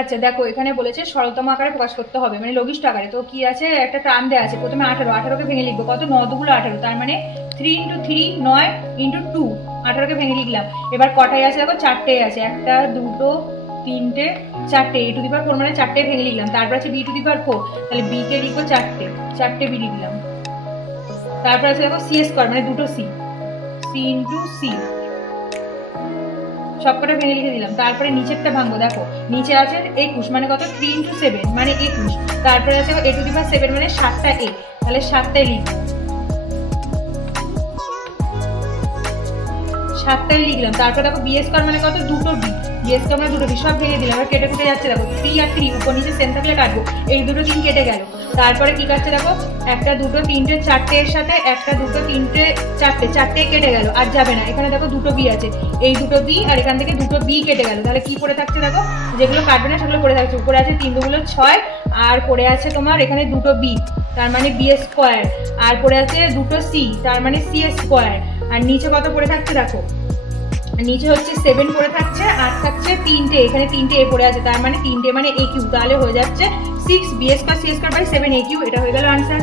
আচ্ছা দেখো এখানে বলেছে সরলতম আকারে প্রকাশ করতে হবে, মানে লঘিষ্ঠ আকারে। তো কি আছে, একটা টার্ম দেওয়া আছে, প্রথমে 18, 18কে ভেঙে লিখবো। কত, 9 দুগুলো 18, তার মানে 3 × 3 9 × 2, 18কে ভেঙে লিখলাম। এবার কটাই আছে দেখো, 4টেই আছে, 1 2 3 4টে, a টু দি পাওয়ার 4 মানে 4টে ভেঙে লিখলাম। তারপর আছে b টু দি পাওয়ার 4, তাহলে b কে লিখবো 4টে b লিখলাম। তারপর আছে দেখো c স্কয়ার মানে দুটো c, c × c, সবকটা ভেঙে লিখে দিলাম। তারপরে নিচেরটা ভাঙবো, দেখো নিচে আছে 21 মানে কত, 3 × 7 মানে 21। তারপরে আছে a টু দি পাওয়ার 7 মানে 7টা a, তাহলে 7টাই লিখবো, 7টাই লিখলাম। তারপর দেখো বি স্কয়ার মানে কত, দুটো বি, বি স্কয়ার মানে দুটো বি, সব ভেঙে দিলাম। এবার কেটে কুটে যাচ্ছে, দেখো 3 আর 3 উপর নিচে সেম থাকলে কাটবো, এই দুটো 3 কেটে গেল। তারপরে কি কাটছে দেখো, 1 2 3 4টে এর সাথে 1 2 3 4টে, 4টে কেটে গেল, আর যাবে না। এখানে দেখো দুটো বি আছে, এই দুটো বি আর এখান থেকে দুটো বি কেটে গেল। তাহলে কি পড়ে থাকছে দেখো, যেগুলো কাটবে না সেগুলো পড়ে থাকছে। উপরে আছে 3 2 6 আর পড়ে আছে তোমার এখানে দুটো বি, তার মানে বি স্কয়ার, আর পড়ে আছে দুটো সি, তার মানে সি স্কয়ার। আর নিচে কত পড়ে থাকছে দেখো, নিচে হচ্ছে 7 পড়ে থাকছে, আর থাকছে 3টে, এখানে 3টে এ পড়ে আছে, তার মানে 3টে মানে a কিউ, তাহলে হয়ে যাচ্ছে 6 b² c² / 7 a কিউ। এটা হয়ে গেল আনসার।